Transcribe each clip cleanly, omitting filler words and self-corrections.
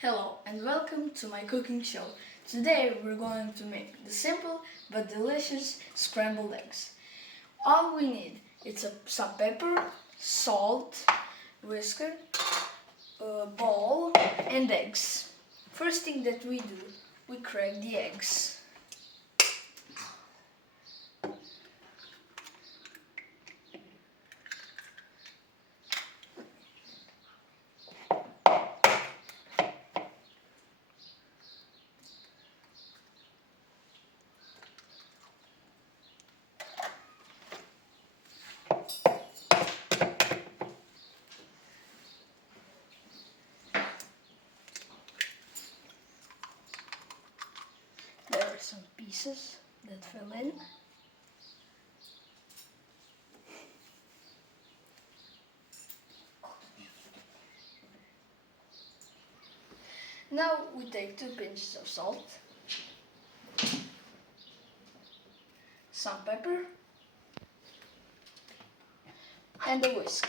Hello and welcome to my cooking show. Today we're going to make the simple but delicious scrambled eggs. All we need is some pepper, salt, whisker, a bowl and eggs. First thing that we do, we crack the eggs. There are some pieces that fell in. Now we take 2 pinches of salt, some pepper, and a whisk.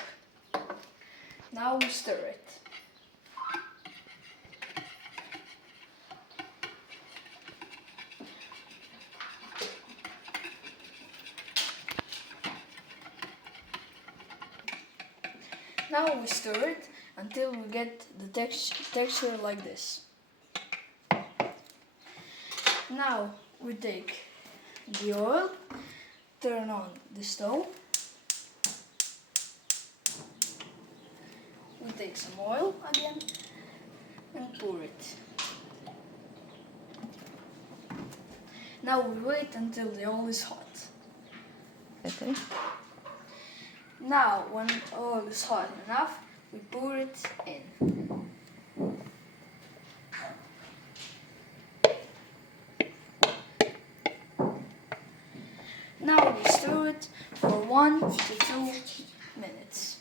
Now we stir it. Now we stir it until we get the texture like this. Now we take the oil, turn on the stove. We take some oil again and pour it. Now we wait until the oil is hot. Okay. Now, when oil is hot enough, we pour it in. Now we stir it for 1 to 2 minutes.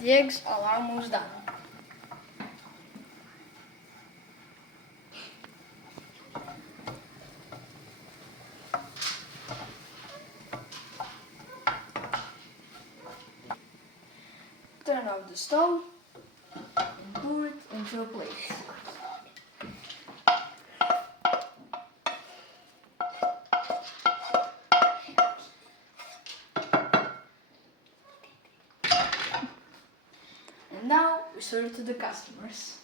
The eggs are almost done. Turn off the stove and pour it into a plate. And now we serve it to the customers.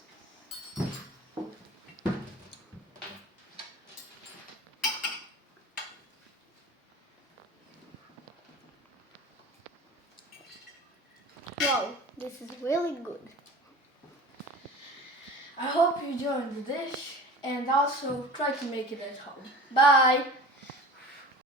Wow, this is really good. I hope you enjoyed the dish and also try to make it at home. Bye!